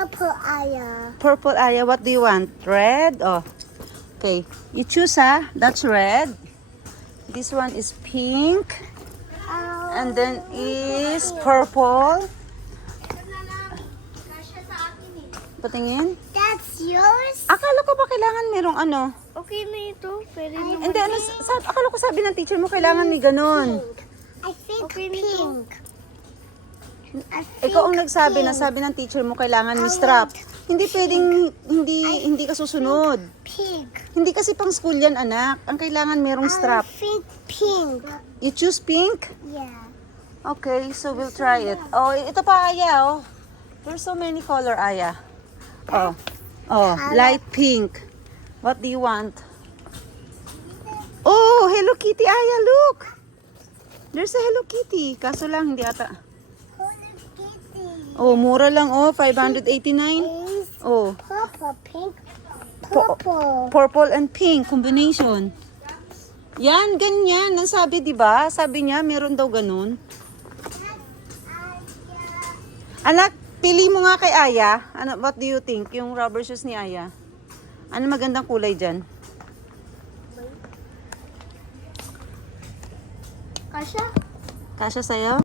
Purple Aya. Purple, Aya. What do you want? Red? Oh. Okay. You choose, ha? That's red. This one is pink. And then is purple. Patingin. That's yours? Akala ko ba kailangan merong ano? Okay na ito. Pwede naman. Hindi, ano, akala ko sabi ng teacher mo kailangan may ganun. I think pink. Ikaw ang nagsabi na sabi ng teacher mo kailangan may strap. Hindi pwedeng hindi ka susunod. Pink. Hindi kasi pang school yan, anak. Ang kailangan merong strap. I think pink. You choose pink? Yeah. Okay, so we'll try it. Oh, ito pa, Aya, oh. There's so many color, Aya. Oh. Oh, light pink. What do you want? Oh, Hello Kitty, Aya, look. There's a Hello Kitty. Kaso lang, hindi ata. Oh, mura lang, oh. 589. Oh. Purple, pink, Po- purple. Purple and pink combination. Yan, ganyan. Ang sabi, di ba? Sabi niya, meron daw ganun. Anak, pili mo nga kay Aya. Ano, what do you think? Yung rubber shoes ni Aya. Ano magandang kulay dyan? Kasha? Kasya sa'yo?